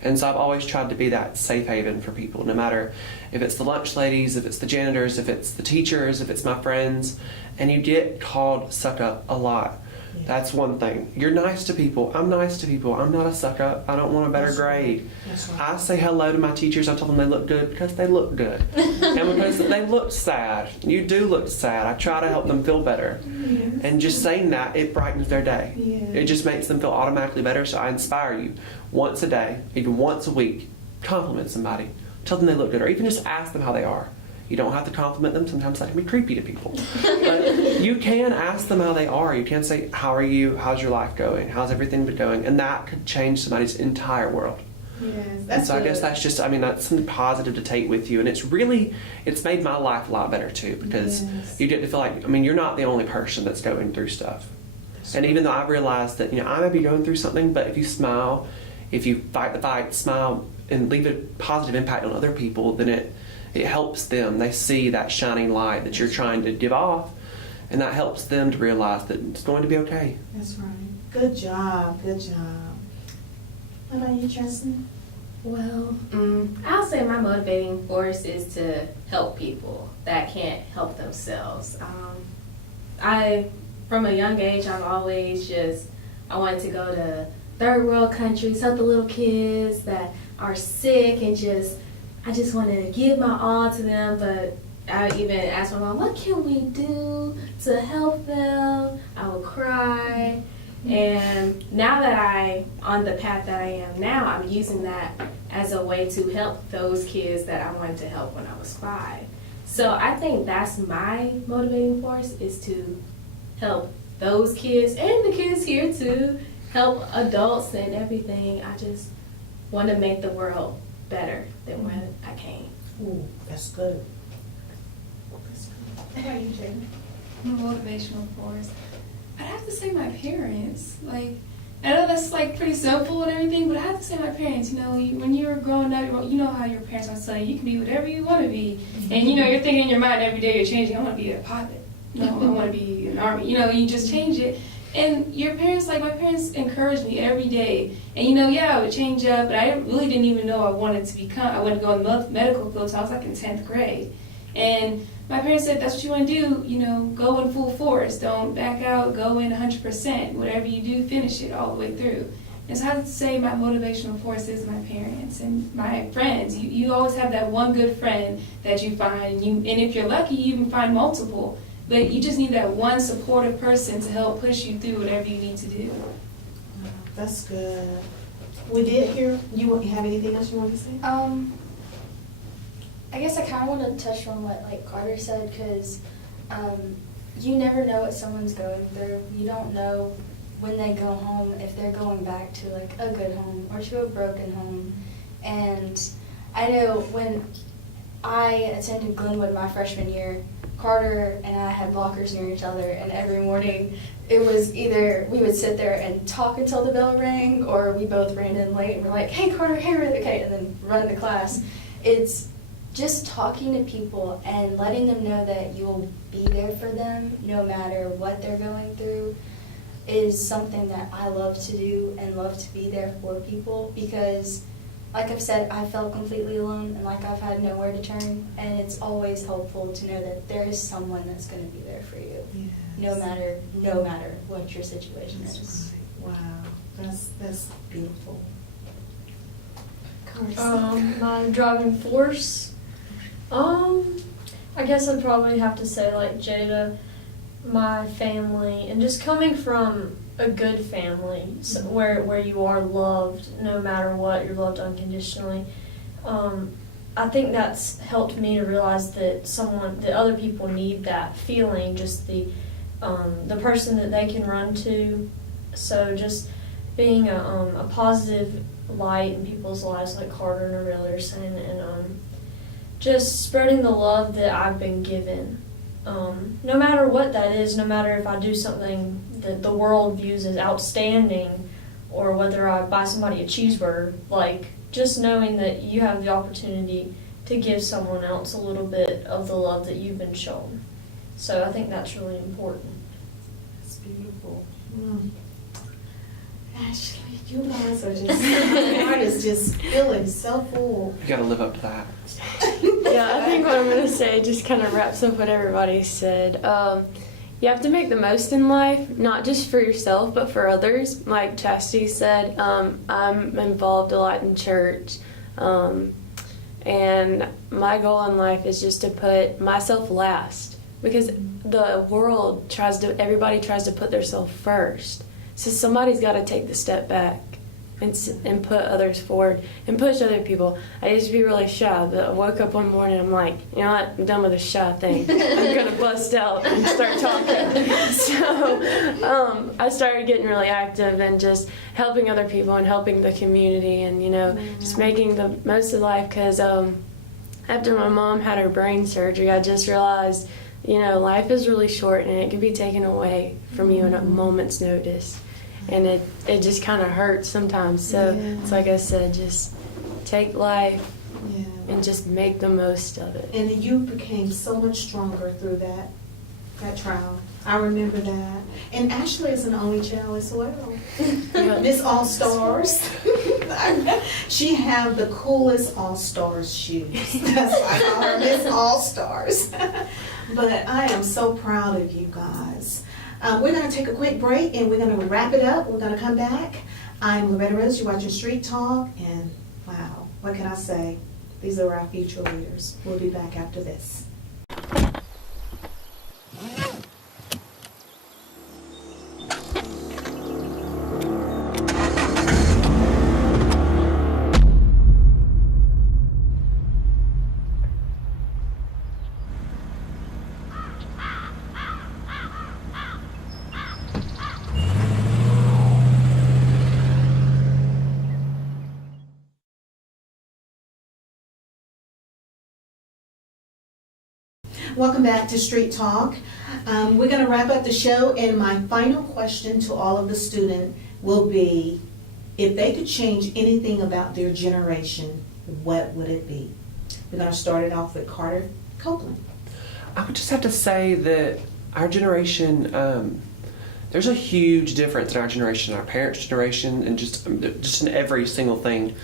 And so I've always tried to be that safe haven for people, no matter if it's the lunch ladies, if it's the janitors, if it's the teachers, if it's my friends. And you get called suck up a lot. Yeah. That's one thing. You're nice to people. I'm nice to people. I'm not a suck up. I don't want a better grade. Right. I say hello to my teachers. I tell them they look good because they look good. And because they look sad. You do look sad. I try to help them feel better. Yes. And just saying that, it brightens their day. Yes. It just makes them feel automatically better. So I inspire you once a day, even once a week, compliment somebody. Tell them they look good, or even just ask them how they are. You don't have to compliment them. Sometimes that can be creepy to people. But you can ask them how they are. You can say, how are you? How's your life going? How's everything been going? And that could change somebody's entire world. Yes, that's and so good. I guess that's just, that's something positive to take with you. And it's made my life a lot better too, because you get to feel like, you're not the only person that's going through stuff. And even though I've realized that, I may be going through something, but if you smile, if you fight the fight, smile, and leave a positive impact on other people, then it helps them. They see that shining light that you're trying to give off, and that helps them to realize that it's going to be okay. That's right. Good job. Good job. What about you, Tristan? Well, I'll say my motivating force is to help people that can't help themselves. From a young age, I've always I wanted to go to third world countries, help the little kids that are sick, and I just wanted to give my all to them. But I even asked my mom, what can we do to help them? I would cry. And now that I'm on the path that I am now, I'm using that as a way to help those kids that I wanted to help when I was 5. So I think that's my motivating force, is to help those kids and the kids here too, help adults and everything. I just want to make the world better than when I came. Ooh, that's good. That's good. How about you, Jay? Motivational force. I'd have to say my parents. I know that's pretty simple and everything, but I have to say my parents. When you're growing up, you know how your parents want to tell you can be whatever you want to be, and you're thinking in your mind every day you're changing. I want to be a pilot. No, I want to be an army. You just change it. And your parents, my parents encouraged me every day. And I would change up, but I really didn't even know I wanted to become. I wanted to go in the medical field until I was in 10th grade. And my parents said, that's what you want to do, go in full force. Don't back out, go in 100%. Whatever you do, finish it all the way through. And so I have to say my motivational force is my parents and my friends. You always have that one good friend that you find. And if you're lucky, you even find multiple. But you just need that one supportive person to help push you through whatever you need to do. That's good. We did hear, you have anything else you want to say? I guess I kind of want to touch on what Carter said, because you never know what someone's going through. You don't know when they go home if they're going back to a good home or to a broken home. And I know when I attended Glenwood my freshman year, Carter and I had lockers near each other, and every morning it was either we would sit there and talk until the bell rang, or we both ran in late and we're like, hey Carter, hey Ruth, okay, and then run to class. It's just talking to people and letting them know that you'll be there for them no matter what they're going through is something that I love to do, and love to be there for people, because like I've said, I felt completely alone and like I've had nowhere to turn. And it's always helpful to know that there is someone that's going to be there for you, no matter what your situation is. Wow, that's beautiful. My driving force. I guess I'd probably have to say like Jada, my family, and just coming from a good family, so where you are loved no matter what, you're loved unconditionally. I think that's helped me to realize that other people need that feeling, just the person that they can run to. So just being a positive light in people's lives, like Carter and Aurelia are saying, and just spreading the love that I've been given. No matter what that is, no matter if I do something that the world views as outstanding, or whether I buy somebody a cheeseburger, like just knowing that you have the opportunity to give someone else a little bit of the love that you've been shown. So I think that's really important. That's beautiful. Ashley, you guys are just, my heart is just feeling so full. You got to live up to that. Yeah, I think what I'm going to say just kind of wraps up what everybody said. You have to make the most in life, not just for yourself, but for others. Like Chastity said, I'm involved a lot in church, and my goal in life is just to put myself last, because the world everybody tries to put themselves first. So somebody's got to take the step back and put others forward and push other people. I used to be really shy, but I woke up one morning and I'm like, you know what, I'm done with this shy thing. I'm going to bust out and start talking. So I started getting really active and just helping other people and helping the community and, just making the most of life, because after my mom had her brain surgery, I just realized, life is really short and it can be taken away from you in a moment's notice. And it just kind of hurts sometimes. So it's like I said, just take life and just make the most of it. And you became so much stronger through that trial. I remember that. And Ashley is an only child as well. Miss All Stars. She have the coolest All Stars shoes. That's why I call her Miss All Stars. But I am so proud of you guys. We're going to take a quick break and we're going to wrap it up. We're going to come back. I'm Loretta Rose. You're watching Street Talk. And wow, what can I say? These are our future leaders. We'll be back after this. Welcome back to Street Talk. We're going to wrap up the show, and my final question to all of the students will be, if they could change anything about their generation, what would it be? We're going to start it off with Carter Copeland. I would just have to say that our generation, there's a huge difference in our generation, our parents' generation, and just in every single thing.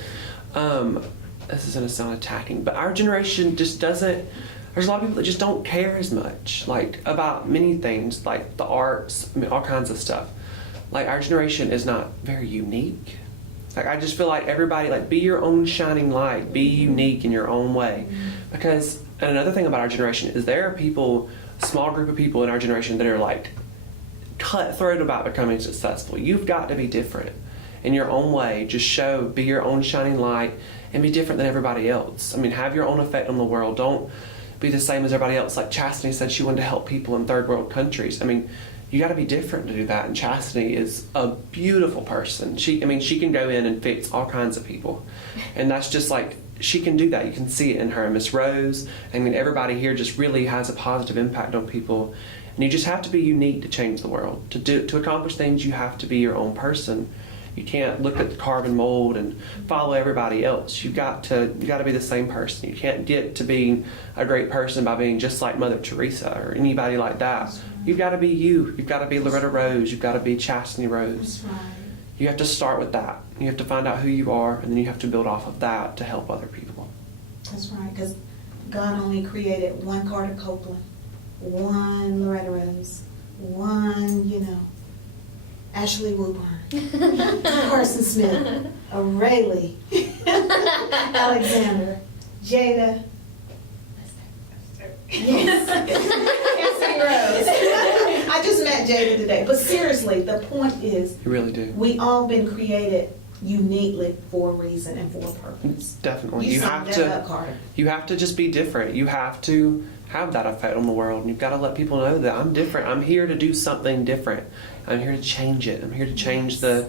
This is going to sound attacking, but our generation just doesn't. There's a lot of people that just don't care as much, like, about many things, like the arts, all kinds of stuff. Like, our generation is not very unique. Like, I just feel like everybody, be your own shining light, be unique in your own way. Because, and another thing about our generation is there are people, a small group of people in our generation that are, cutthroat about becoming successful. You've got to be different in your own way. Just be your own shining light and be different than everybody else. Have your own effect on the world. Don't be the same as everybody else. Like Chastity said, she wanted to help people in third world countries. You got to be different to do that. And Chastity is a beautiful person. She can go in and fix all kinds of people, and that's just she can do that. You can see it in her. Miss Rose. Everybody here just really has a positive impact on people. And you just have to be unique to change the world. To accomplish things, you have to be your own person. You can't look at the carbon mold and follow everybody else. You got to be the same person. You can't get to being a great person by being just like Mother Teresa or anybody like that. You've got to be you. You've got to be Loretta Rose. You've got to be Chastity Rose. That's right. you have to start with that. You have to find out who you are, and then you have to build off of that to help other people. That's right, because God only created one Carter Copeland, one Loretta Rose, one, Ashley Woburn, Carson Smith, a Rayleigh, Alexander, Jada. Yes. Cassidy Rose. I just met Jada today. But seriously, the point is, You really do. we all been created uniquely for a reason and for a purpose. Definitely. You have summed to. that up, Carter. You have to just be different. You have to have that effect on the world, and you've got to let people know that I'm different. I'm here to do something different. I'm here to change it. I'm here to change the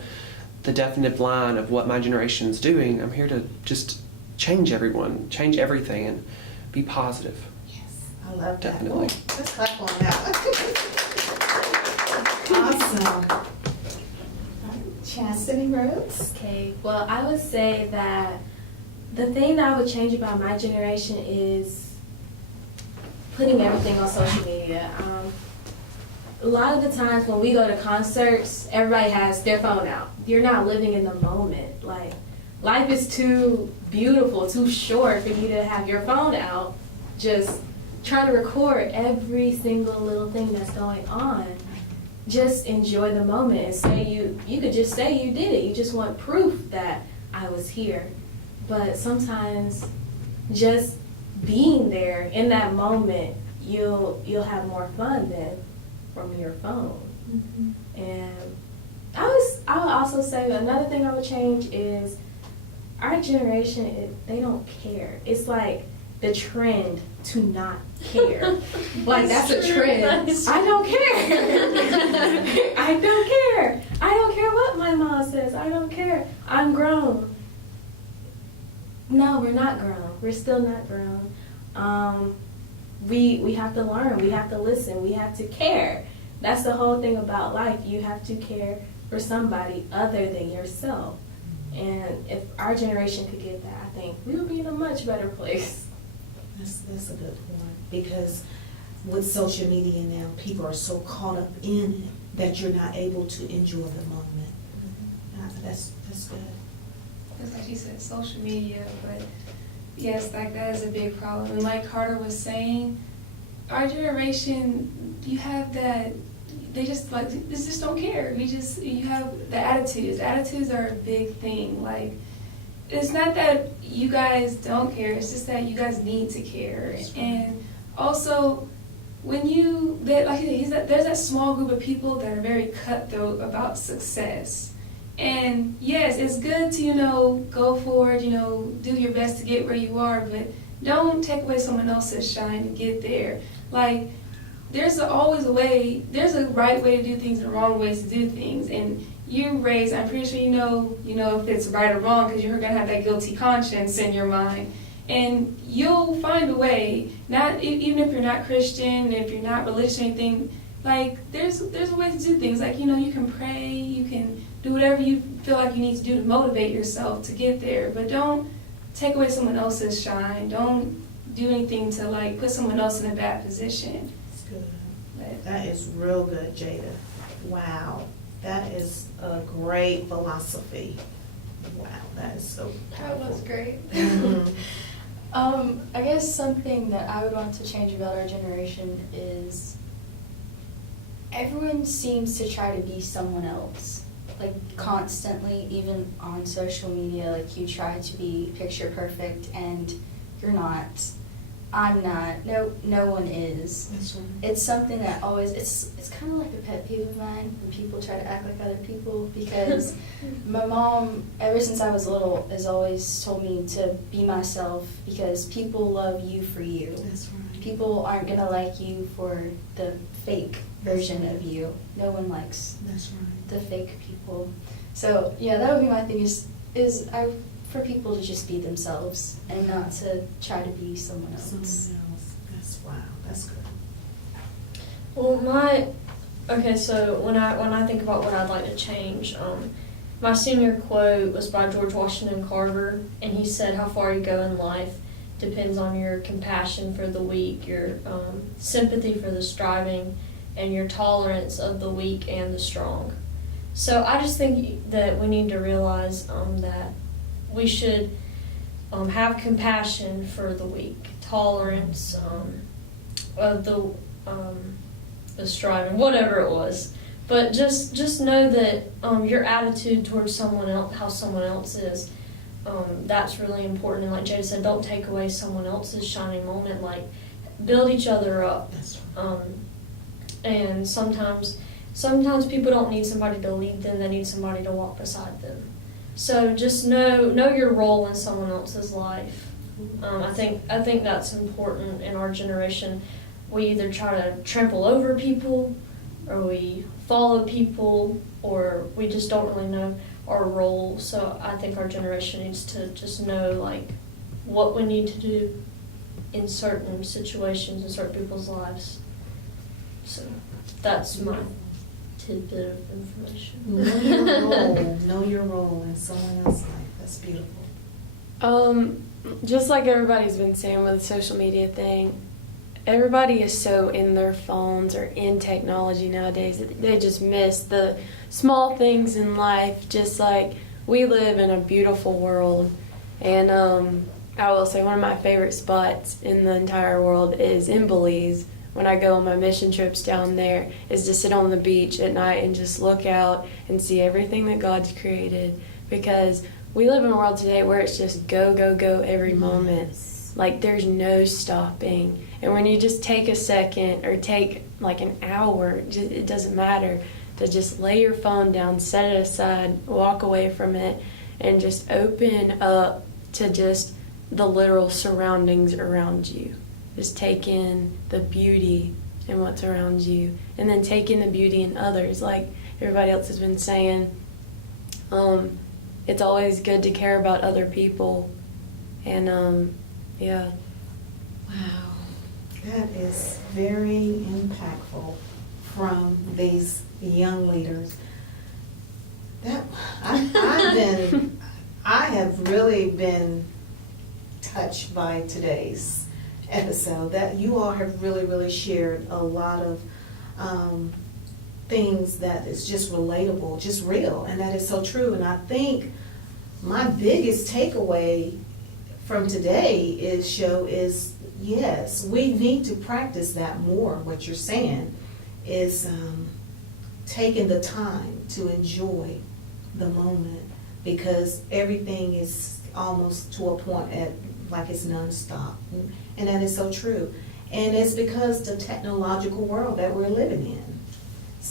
definitive line of what my generation's doing. I'm here to just change everyone, change everything, and be positive. Yes, I love that. Definitely. Ooh, let's clap on that. Awesome. Chastity Rhodes. Okay, well, I would say that the thing that I would change about my generation is putting everything on social media. A lot of the times when we go to concerts, everybody has their phone out. You're not living in the moment. Like, life is too beautiful, too short for you to have your phone out just trying to record every single little thing that's going on. Just enjoy the moment and say you could just say you did it. You just want proof that I was here. But sometimes just being there in that moment, you'll have more fun than from your phone. Mm-hmm. And I would also say another thing I would change is our generation, they don't care. It's like the trend to not care. Like, that's a trend. I don't care. I don't care. I don't care what my mom says. I don't care. I'm grown. No, we're not grown. We're still not grown. We have to learn. We have to listen. We have to care. That's the whole thing about life. You have to care for somebody other than yourself. And if our generation could get that, I think we would be in a much better place. That's a good point, because with social media now, people are so caught up in it that you're not able to enjoy the moment. That's good. Just like you said, social media, but yes, like that is a big problem. And like Carter was saying, our generation, you have that, they just don't care. You have the attitudes. Attitudes are a big thing. Like, it's not that you guys don't care, it's just that you guys need to care. And also, when there's that small group of people that are very cutthroat about success. And yes, it's good to, go forward, do your best to get where you are, but don't take away someone else's shine to get there. Like, there's always a way, there's a right way to do things and wrong ways to do things. And I'm pretty sure you know if it's right or wrong, because you're going to have that guilty conscience in your mind. And you'll find a way, even if you're not Christian, if you're not religious or anything, like, there's a way to do things. Like, you can pray, you can do whatever you feel like you need to do to motivate yourself to get there. But don't take away someone else's shine. Don't do anything to, put someone else in a bad position. That's good. That is real good, Jada. Wow. That is a great philosophy. Wow, that is so powerful. That was great. Mm-hmm. I guess something that I would want to change about our generation is everyone seems to try to be someone else. Like, constantly, even on social media, like, you try to be picture perfect and you're not. I'm not. No one is. That's right. It's something that always, it's kind of like a pet peeve of mine when people try to act like other people, because my mom, ever since I was little, has always told me to be myself, because people love you for you. That's right. People aren't going to like you for the fake version of you. No one likes That's right. the fake people. So, yeah, that would be my thing, is for people to just be themselves and not to try to be someone else. Someone else. That's good. Well, so when I think about what I'd like to change, my senior quote was by George Washington Carver, and he said, "How far you go in life depends on your compassion for the weak, your sympathy for the striving, and your tolerance of the weak and the strong." So I just think that we need to realize that we should have compassion for the weak, tolerance of the striving, whatever it was. But just know that your attitude towards someone else, how someone else is, that's really important. And like Jada said, don't take away someone else's shining moment. Like, build each other up. And sometimes people don't need somebody to lead them; they need somebody to walk beside them. So just know your role in someone else's life. I think that's important in our generation. We either try to trample over people, or we follow people, or we just don't really know our role. So I think our generation needs to just know like what we need to do in certain situations in certain people's lives. So that's my tidbit of information. Know your role in someone else's life. That's beautiful. Just like everybody's been saying with the social media thing, everybody is so in their phones or in technology nowadays that they just miss the small things in life. Just like we live in a beautiful world, and I will say one of my favorite spots in the entire world is in Belize. When I go on my mission trips down there, is to sit on the beach at night and just look out and see everything that God's created. Because we live in a world today where it's just go, go, go every moment. Like, there's no stopping. And when you just take a second or take like an hour, it doesn't matter, to just lay your phone down, set it aside, walk away from it, and just open up to just the literal surroundings around you. Just take in the beauty in what's around you, and then take in the beauty in others. Like everybody else has been saying, it's always good to care about other people. And yeah. Wow, that is very impactful from these young leaders. I have really been touched by today's episode. That you all have really shared a lot of things that is just relatable, just real, and that is so true. And I think my biggest takeaway from today is yes, we need to practice that more. What you're saying is taking the time to enjoy the moment, because everything is almost to a point like it's nonstop, and that is so true. And it's because the technological world that we're living in.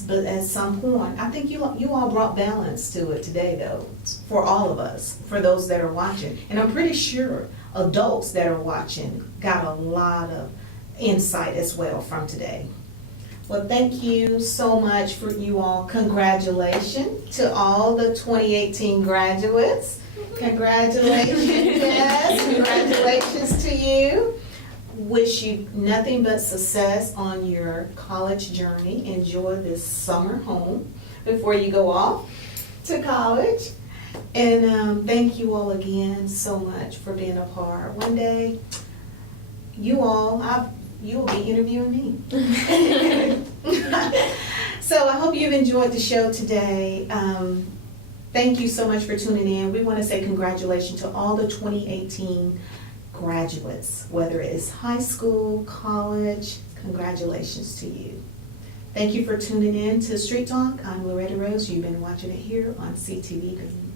But at some point, I think you all brought balance to it today, though, for all of us, for those that are watching. And I'm pretty sure adults that are watching got a lot of insight as well from today. Well, thank you so much for you all. Congratulations to all the 2018 graduates. Congratulations, yes, congratulations to you. Wish you nothing but success on your college journey. Enjoy this summer home before you go off to college. And thank you all again so much for being a part. One day, you will be interviewing me. So I hope you've enjoyed the show today. Thank you so much for tuning in. We want to say congratulations to all the 2018 graduates, whether it is high school, college. Congratulations to you. Thank you for tuning in to Street Talk. I'm Loretta Rose. You've been watching it here on CTV Green.